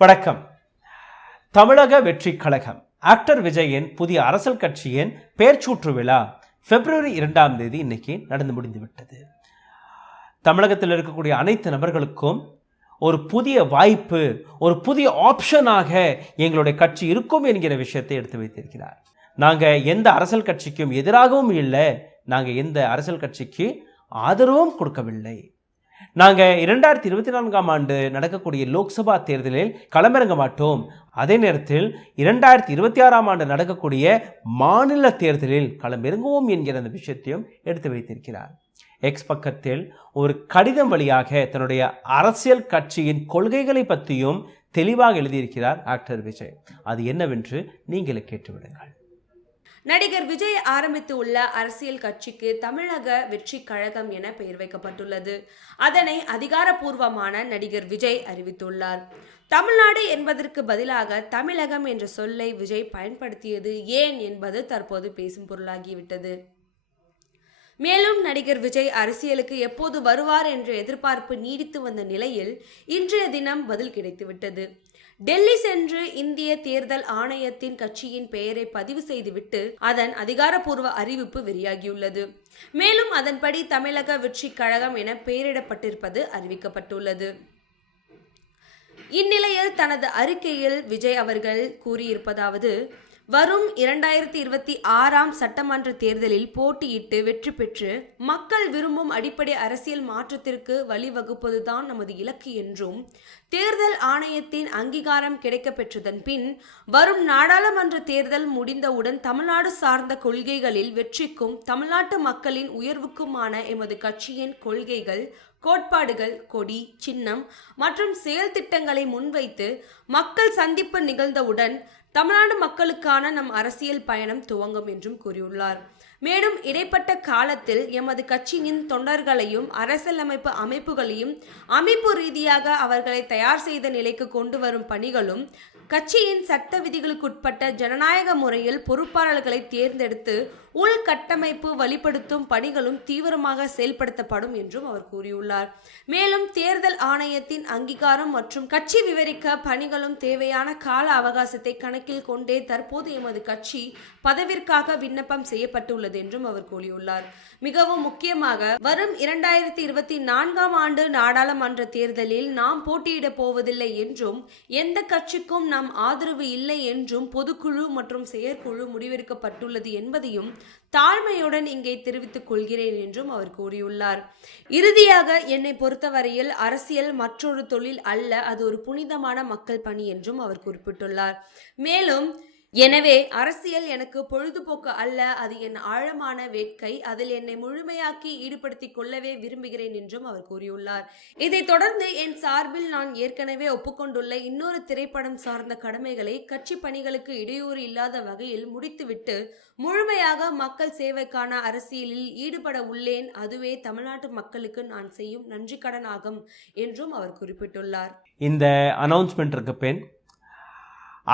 வணக்கம். தமிழக வெற்றி கழகம் ஆக்டர் விஜயின் புதிய அரசியல் கட்சியின் பெயர்ச்சூற்று விழா பிப்ரவரி 2 இன்னைக்கு நடந்து முடிந்துவிட்டது. தமிழகத்தில் இருக்கக்கூடிய அனைத்து நபர்களுக்கும் ஒரு புதிய வாய்ப்பு, ஒரு புதிய ஆப்ஷனாக எங்களுடைய கட்சி இருக்கும் என்கிற விஷயத்தை எடுத்து வைத்திருக்கிறார். நாங்கள் எந்த அரசியல் கட்சிக்கும் எதிராகவும் இல்லை, நாங்கள் எந்த அரசியல் கட்சிக்கு ஆதரவும் கொடுக்கவில்லை. நாங்கள் 2024 நடக்கக்கூடிய லோக்சபா தேர்தலில் களமிறங்க மாட்டோம். அதே நேரத்தில் 2026 நடக்கக்கூடிய மாநில தேர்தலில் களமிறங்குவோம் என்கிற அந்த விஷயத்தையும் எடுத்து வைத்திருக்கிறார். எக்ஸ் பக்கத்தில் ஒரு கடிதம் வழியாக தன்னுடைய அரசியல் கட்சியின் கொள்கைகளை பற்றியும் தெளிவாக எழுதியிருக்கிறார் ஆக்டர் விஜய். அது என்னவென்று நீங்களே கேட்டுவிடுங்கள். நடிகர் விஜய் ஆரம்பித்து உள்ள அரசியல் கட்சிக்கு தமிழக வெற்றி கழகம் என பெயர் வைக்கப்பட்டுள்ளது. அதனை அதிகாரப்பூர்வமான நடிகர் விஜய் அறிவித்துள்ளார். தமிழ்நாடு என்பதற்கு பதிலாக தமிழகம் என்ற சொல்லை விஜய் பயன்படுத்தியது ஏன் என்பது தற்போது பேசும் பொருளாகிவிட்டது. மேலும் நடிகர் விஜய் அரசியலுக்கு எப்போது வருவார் என்ற எதிர்பார்ப்பு நீடித்து வந்த நிலையில் இன்றைய தினம் பதில் கிடைத்துவிட்டது. டெல்லி சென்று இந்திய தேர்தல் ஆணையத்தின் கட்சியின் பெயரை பதிவு செய்துவிட்டு அதன் அதிகாரப்பூர்வ அறிவிப்பு வெளியாகியுள்ளது. மேலும் அதன்படி தமிழக வெற்றி கழகம் என பெயரிடப்பட்டிருப்பது அறிவிக்கப்பட்டுள்ளது. இந்நிலையில் தனது அறிக்கையில் விஜய் அவர்கள் கூறியிருப்பதாவது: வரும் 2026 சட்டமன்ற தேர்தலில் போட்டியிட்டு வெற்றி பெற்று மக்கள் விரும்பும் அடிப்படை அரசியல் மாற்றத்திற்கு வழிவகுப்பதுதான் நமது இலக்கு என்றும், தேர்தல் ஆணையத்தின் அங்கீகாரம் கிடைக்க பெற்றதன் பின் வரும் நாடாளுமன்ற தேர்தல் முடிந்தவுடன் தமிழ்நாடு சார்ந்த கொள்கைகளில் வெற்றிக்கும் தமிழ்நாட்டு மக்களின் உயர்வுக்குமான எமது கட்சியின் கொள்கைகள், கோட்பாடுகள், கொடி, சின்னம் மற்றும் செயல் திட்டங்களை முன்வைத்து மக்கள் சந்திப்பு நிகழ்ந்தவுடன் தமிழ்நாடு மக்களுக்கான நம் அரசியல் பயணம் துவங்கும் என்றும் கூறியுள்ளார். மேலும் இடைப்பட்ட காலத்தில் எமது கட்சியின் தொண்டர்களையும் அரசியலமைப்பு அமைப்புகளையும் அமைப்பு ரீதியாக அவர்களை தயார் செய்த நிலைக்கு கொண்டு வரும் பணிகளும், கட்சியின் சட்ட விதிகளுக்குட்பட்ட ஜனநாயக முறையில் பொறுப்பாளர்களை தேர்ந்தெடுத்து உள்கட்டமைப்பு வழிபடுத்தும் பணிகளும் தீவிரமாக செயல்படுத்தப்படும் என்றும் அவர் கூறியுள்ளார். மேலும் தேர்தல் ஆணையத்தின் அங்கீகாரம் மற்றும் கட்சி விவரிக்க பணிகளும் தேவையான கால அவகாசத்தை கணக்கில் கொண்டே தற்போது எமது கட்சி பதவிற்காக விண்ணப்பம் செய்யப்பட்டுள்ளது என்றும் அவர் கூறியுள்ளார். மிகவும் முக்கியமாக வரும் 2024 நாடாளுமன்ற தேர்தலில் நாம் போட்டியிட போவதில்லை என்றும், எந்த கட்சிக்கும் நம் ஆதரவு இல்லை என்றும் பொதுக்குழு மற்றும் செயற்குழு முடிவெடுக்கப்பட்டுள்ளது என்பதையும் தாழ்மையுடன் இங்கே தெரிவித்துக் கொள்கிறேன் என்றும் அவர் கூறியுள்ளார். இறுதியாக, என்னை பொறுத்தவரையில் அரசியல் மற்றொரு தொழில் அல்ல, அது ஒரு புனிதமான மக்கள் பணி என்றும் அவர் குறிப்பிட்டுள்ளார். மேலும், எனவே அரசியல் எனக்கு பொழுதுபோக்கு அல்ல, அது என் ஆழமான வேட்கை, அதில் என்னை முழுமையாக்கி ஈடுபடுத்திக் கொள்ளவே விரும்புகிறேன் என்றும் அவர் கூறியுள்ளார். இதைத் தொடர்ந்து என் சார்பில் நான் ஏற்கனவே ஒப்புக்கொண்டுள்ள இன்னொரு திரைப்படம் சார்ந்த கடமைகளை கட்சி பணிகளுக்கு இடையூறு இல்லாத வகையில் முடித்துவிட்டு முழுமையாக மக்கள் சேவைக்கான அரசியலில் ஈடுபட உள்ளேன். அதுவே தமிழ்நாட்டு மக்களுக்கு நான் செய்யும் நன்றி கடனாகும் என்றும் அவர் குறிப்பிட்டுள்ளார். இந்த அனௌன்ஸ்மெண்ட்டிற்கு பின்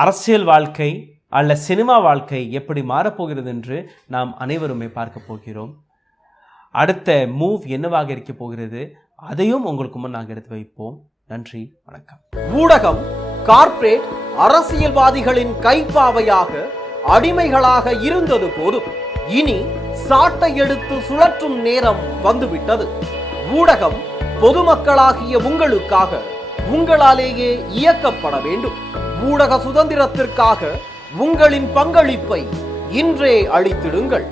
அரசியல் வாழ்க்கை அல்ல சினிமா வாழ்க்கை எப்படி மாறப்போகிறது என்று நாம் அனைவருமே பார்க்க போகிறோம். அடுத்த மூவ் என்னவாக இருக்க போகிறது அதையும் உங்களுக்கு முன் நாங்கள் எடுத்து வைப்போம். நன்றி, வணக்கம். ஊடகம் கார்ப்பரேட் அரசியல்வாதிகளின் கைப்பாவையாக அடிமைகளாக இருந்தது போதும், இனி சாட்டை எடுத்து சுழற்றும் நேரம் வந்துவிட்டது. ஊடகம் பொதுமக்களாகிய உங்களுக்காக, உங்களாலேயே இயக்கப்பட வேண்டும். ஊடக சுதந்திரத்திற்காக உங்களின் பங்களிப்பை இன்றே அளித்திடுங்கள்.